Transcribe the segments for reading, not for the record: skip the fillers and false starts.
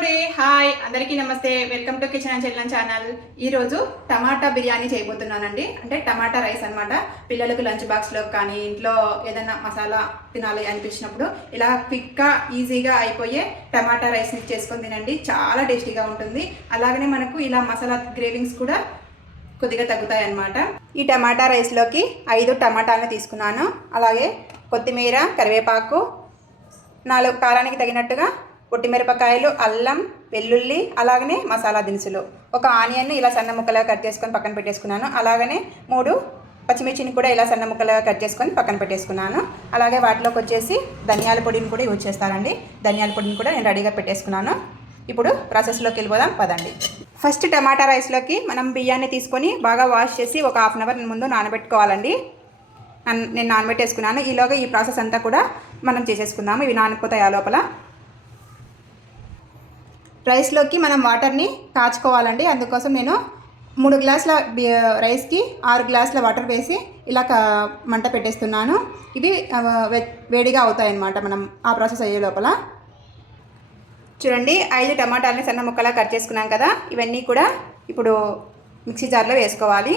అండి. హాయ్ అందరికీ నమస్తే. వెల్కమ్ టు కిచెన్ అండ్ చెల్లెన్ ఛానల్. ఈరోజు టమాటా బిర్యానీ చేయబోతున్నానండి. అంటే టమాటా రైస్ అనమాట. పిల్లలకు లంచ్ బాక్స్లో కానీ ఇంట్లో ఏదైనా మసాలా తినాలి అనిపించినప్పుడు ఇలా క్విక్గా ఈజీగా అయిపోయే టమాటా రైస్ని చేసుకొని తినండి. చాలా టేస్టీగా ఉంటుంది. అలాగనే మనకు ఇలా మసాలా గ్రేవింగ్స్ కూడా కొద్దిగా తగ్గుతాయి అన్నమాట. ఈ టమాటా రైస్లోకి 5 టమాటాలను తీసుకున్నాను. అలాగే కొత్తిమీర, కరివేపాకు, 4 కారానికి తగినట్టుగా పొట్టిమిరపకాయలు, అల్లం, వెల్లుల్లి, అలాగనే మసాలా దినుసులు, ఒక ఆనియన్ ఇలా సన్న ముక్కలుగా కట్ చేసుకొని పక్కన పెట్టేసుకున్నాను. అలాగనే 3 పచ్చిమిర్చిని కూడా ఇలా సన్న ముక్కలుగా కట్ చేసుకొని పక్కన పెట్టేసుకున్నాను. అలాగే వాటిలోకి వచ్చేసి ధనియాల పొడిని కూడా యూజ్ చేస్తానండి. ధనియాల పొడిని కూడా నేను రెడీగా పెట్టేసుకున్నాను. ఇప్పుడు ప్రాసెస్లోకి వెళ్ళిపోదాం పదండి. ఫస్ట్ టమాటా రైస్లోకి మనం బియ్యాన్ని తీసుకొని బాగా వాష్ చేసి ఒక హాఫ్ అన్ అవర్ ముందు నానబెట్టుకోవాలండి. నేను నానబెట్టేసుకున్నాను. ఈలోగా ఈ ప్రాసెస్ అంతా కూడా మనం చేసేసుకుందాము. ఇవి నానిపోతాయి ఆ లోపల. రైస్లోకి మనం వాటర్ని కాచుకోవాలండి. అందుకోసం నేను 3 గ్లాసుల రైస్కి 6 గ్లాసుల వాటర్ వేసి ఇలా మంట పెట్టేస్తున్నాను. ఇవి వేడిగా అవుతాయి అన్నమాట మనం ఆ ప్రాసెస్ అయ్యే లోపల. చూడండి, 5 టమాటాలని సన్న ముక్కలా కట్ చేసుకున్నాం కదా. ఇవన్నీ కూడా ఇప్పుడు మిక్సీ జార్లో వేసుకోవాలి.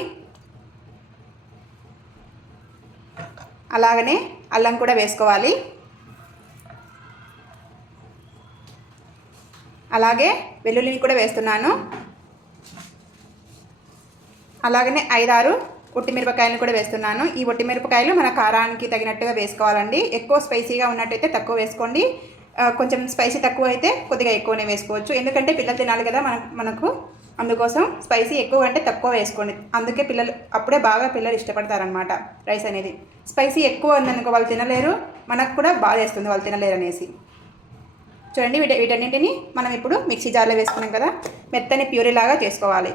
అలాగనే అల్లం కూడా వేసుకోవాలి. అలాగే వెల్లుల్లిని కూడా వేస్తున్నాను. అలాగనే 5-6 ఒట్టిమిరపకాయలను కూడా వేస్తున్నాను. ఈ ఒట్టిమిరపకాయలు మన కారానికి తగినట్టుగా వేసుకోవాలండి. ఎక్కువ స్పైసీగా ఉన్నట్టయితే తక్కువ వేసుకోండి. కొంచెం స్పైసీ తక్కువ అయితే కొద్దిగా ఎక్కువనే వేసుకోవచ్చు. ఎందుకంటే పిల్లలు తినాలి కదా మనకు. అందుకోసం స్పైసీ ఎక్కువ అంటే తక్కువ వేసుకోండి. అందుకే అప్పుడే బాగా పిల్లలు ఇష్టపడతారనమాట రైస్ అనేది. స్పైసీ ఎక్కువ ఉందనుకో వాళ్ళు తినలేరు, మనకు కూడా బాధ వేస్తుంది వాళ్ళు తినలేరు అనేసి. చూడండి, వీటన్నింటినీ మనం ఇప్పుడు మిక్సీ జార్లో వేసుకున్నాం కదా, మెత్తని ప్యూరీ లాగా చేసుకోవాలి.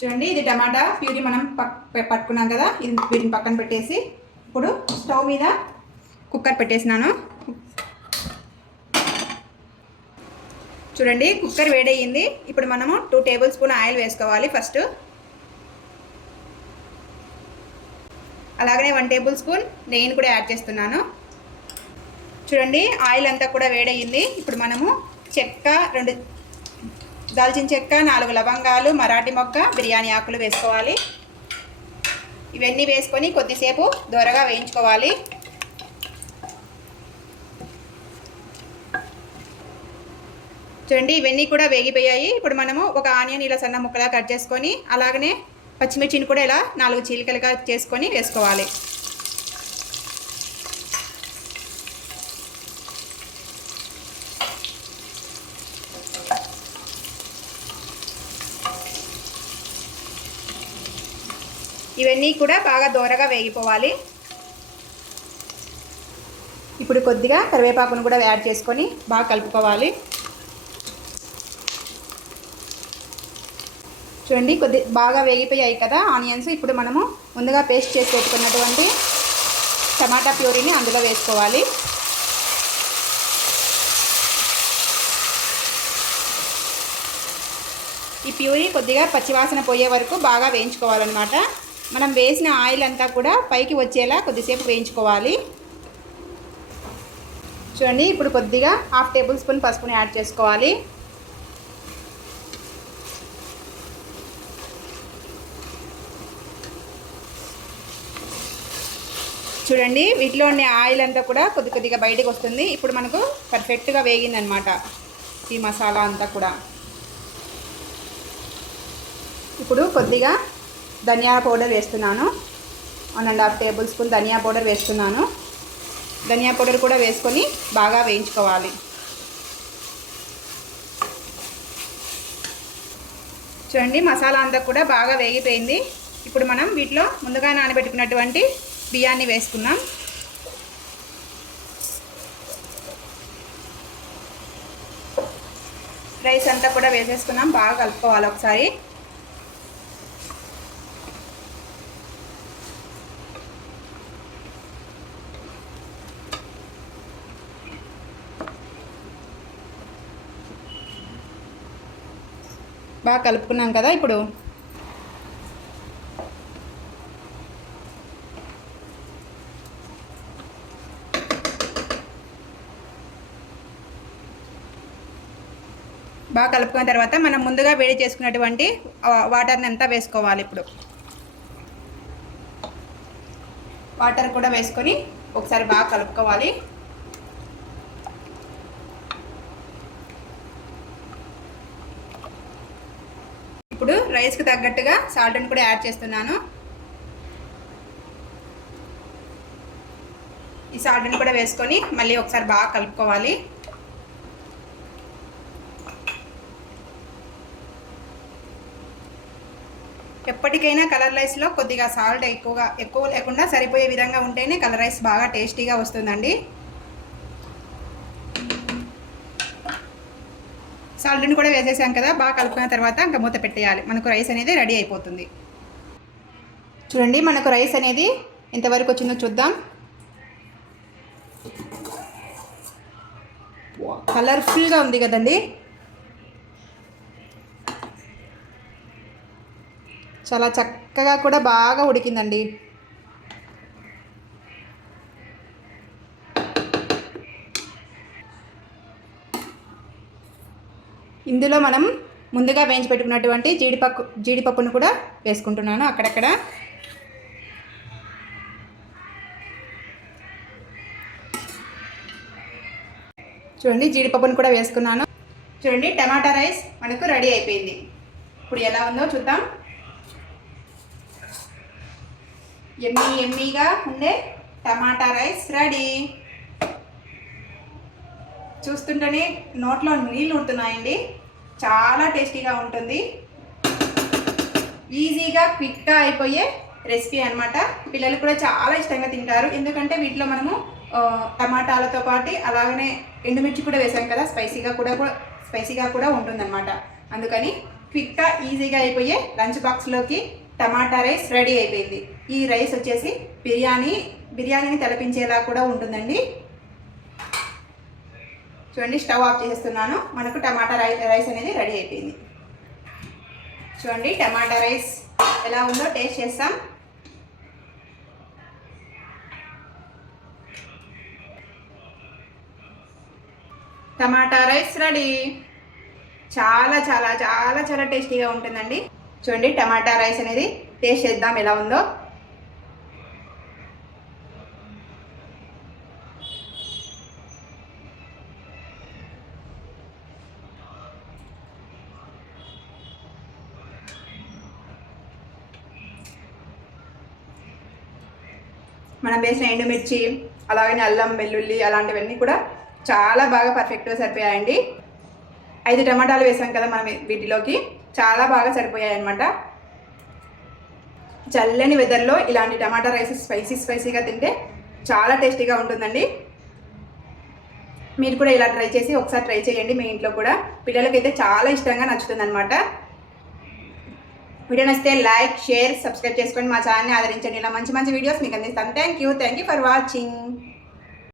చూడండి, ఇది టమాటా ప్యూరీ మనం పట్టుకున్నాం కదా. వీటిని పక్కన పెట్టేసి ఇప్పుడు స్టవ్ మీద కుక్కర్ పెట్టేసినాను. చూడండి, కుక్కర్ వేడయ్యింది. ఇప్పుడు మనము 2 టేబుల్ స్పూన్ ఆయిల్ వేసుకోవాలి ఫస్ట్. అలాగనే 1 టేబుల్ స్పూన్ నెయ్యిని కూడా యాడ్ చేస్తున్నాను. చూడండి, ఆయిల్ అంతా కూడా వేడయ్యింది. ఇప్పుడు మనము చెక్క, 2 దాల్చిన చెక్క, 4 లవంగాలు, మరాఠీ మొగ్గ, బిర్యానీ ఆకులు వేసుకోవాలి. ఇవన్నీ వేసుకొని కొద్దిసేపు దోరగా వేయించుకోవాలి. చూడండి, ఇవన్నీ కూడా వేగిపోయాయి. ఇప్పుడు మనము ఒక ఆనియన్ ఇలా సన్న ముక్కలా కట్ చేసుకొని, అలాగనే పచ్చిమిర్చిని కూడా ఇలా 4 చీలికలుగా చేసుకొని వేసుకోవాలి. ఇవన్నీ కూడా బాగా దోరగా వేగిపోవాలి. ఇప్పుడు కొద్దిగా కరివేపాకును కూడా యాడ్ చేసుకొని బాగా కలుపుకోవాలి. చూడండి, బాగా వేగిపోయాయి కదా ఆనియన్స్. ఇప్పుడు మనము ముందుగా పేస్ట్ చేసి పెట్టుకున్నటువంటి టమాటా ప్యూరీని అందులో వేసుకోవాలి. ఈ ప్యూరీ కొద్దిగా పచ్చివాసన పోయే వరకు బాగా వేయించుకోవాలన్నమాట. మనం వేసిన ఆయిల్ అంతా కూడా పైకి వచ్చేలా కొద్దిసేపు వేయించుకోవాలి. చూడండి, ఇప్పుడు కొద్దిగా 1/2 టేబుల్ స్పూన్ పసుపుని యాడ్ చేసుకోవాలి. చూడండి, వీటిలో ఉండే ఆయిల్ అంతా కూడా కొద్దిగా బయటకు వస్తుంది. ఇప్పుడు మనకు పర్ఫెక్ట్గా వేగిందనమాట ఈ మసాలా అంతా కూడా. ఇప్పుడు కొద్దిగా ధనియా పౌడర్ వేస్తున్నాను. 1.5 టేబుల్ స్పూన్ ధనియా పౌడర్ వేస్తున్నాను. ధనియా పౌడర్ కూడా వేసుకొని బాగా వేయించుకోవాలి. చూడండి, మసాలా అంతా కూడా బాగా వేగిపోయింది. ఇప్పుడు మనం వీటిలో ముందుగా నానబెట్టుకున్నటువంటి బియ్యాన్ని వేసుకున్నాం. రైస్ అంతా కూడా వేసేసుకున్నాం. బాగా కలుపుకోవాలి ఒకసారి. బాగా కలుపుకున్నాం కదా. ఇప్పుడు బాగా కలుపుకున్న తర్వాత మనం ముందుగా వేడి చేసుకున్నటువంటి వాటర్ని అంతా వేసుకోవాలి. ఇప్పుడు వాటర్ కూడా వేసుకొని ఒకసారి బాగా కలుపుకోవాలి. ఇప్పుడు రైస్కి తగ్గట్టుగా సాల్ట్ని కూడా యాడ్ చేస్తున్నాను. ఈ సాల్ట్ని కూడా వేసుకొని మళ్ళీ ఒకసారి బాగా కలుపుకోవాలి. ఎప్పటికైనా కలర్ రైస్లో కొద్దిగా సాల్ట్ ఎక్కువ లేకుండా సరిపోయే విధంగా ఉంటేనే కలర్ రైస్ బాగా టేస్టీగా వస్తుందండి. సాల్ట్ని కూడా వేసేసాం కదా. బాగా కలుపుకున్న తర్వాత ఇంకా మూత పెట్టేయాలి. మనకు రైస్ అనేది రెడీ అయిపోతుంది. చూడండి మనకు రైస్ అనేది ఎంతవరకు వచ్చిందో చూద్దాం. కలర్ఫుల్గా ఉంది కదండి. చాలా చక్కగా కూడా బాగా ఉడికిందండి. ఇందులో మనం ముందుగా వేయించి పెట్టుకున్నటువంటి జీడిపప్పును కూడా వేసుకుంటున్నాను అక్కడక్కడ. చూడండి జీడిపప్పును కూడా వేసుకున్నాను. చూడండి టమాటా రైస్ మనకు రెడీ అయిపోయింది. ఇప్పుడు ఎలా ఉందో చూద్దాం. ఎమ్మీగా ఉండే టమాటా రైస్ రెడీ. చూస్తుంటేనే నోట్లో నీళ్ళు ఊరుతున్నాయండి. చాలా టేస్టీగా ఉంటుంది. ఈజీగా క్విక్గా అయిపోయే రెసిపీ అన్నమాట. పిల్లలు కూడా చాలా ఇష్టంగా తింటారు. ఎందుకంటే వీటిలో మనము టమాటాలతో పాటు అలాగనే ఎండుమిర్చి కూడా వేసాం కదా. స్పైసీగా కూడా ఉంటుందన్నమాట. అందుకని క్విక్గా ఈజీగా అయిపోయే లంచ్ బాక్స్లోకి టమాటా రైస్ రెడీ అయిపోయింది. ఈ రైస్ వచ్చేసి బిర్యానీని తలపించేలా కూడా ఉంటుందండి. చూడండి స్టవ్ ఆఫ్ చేసేస్తున్నాను. మనకు టమాటా రైస్ అనేది రెడీ అయిపోయింది. చూడండి టమాటా రైస్ ఎలా ఉందో టేస్ట్ చేస్తాం. టమాటా రైస్ రెడీ. చాలా చాలా చాలా చాలా టేస్టీగా ఉంటుందండి. చూడండి టమాటా రైస్ అనేది టేస్ట్ చేద్దాం ఎలా ఉందో. మనం వేసిన ఎండుమిర్చి అలాగనే అల్లం వెల్లుల్లి అలాంటివన్నీ కూడా చాలా బాగా పర్ఫెక్ట్గా సరిపోయాయండి. 5 టమాటాలు వేసాం కదా మనం వీటిలోకి, చాలా బాగా సరిపోయాయి అన్నమాట. చల్లని వెదర్లో ఇలాంటి టమాటా రైస్ స్పైసీగా తింటే చాలా టేస్టీగా ఉంటుందండి. మీరు కూడా ఇలా ఒకసారి ట్రై చేయండి మీ ఇంట్లో కూడా. పిల్లలకైతే చాలా ఇష్టంగా నచ్చుతుంది అనమాట. వీడియో నచ్చితే లైక్, షేర్, సబ్స్క్రైబ్ చేసుకోండి. మా ఛానల్ని ఆదరించండి. ఇలా మంచి వీడియోస్ మీకు అందిస్తాను. Thank you for watching.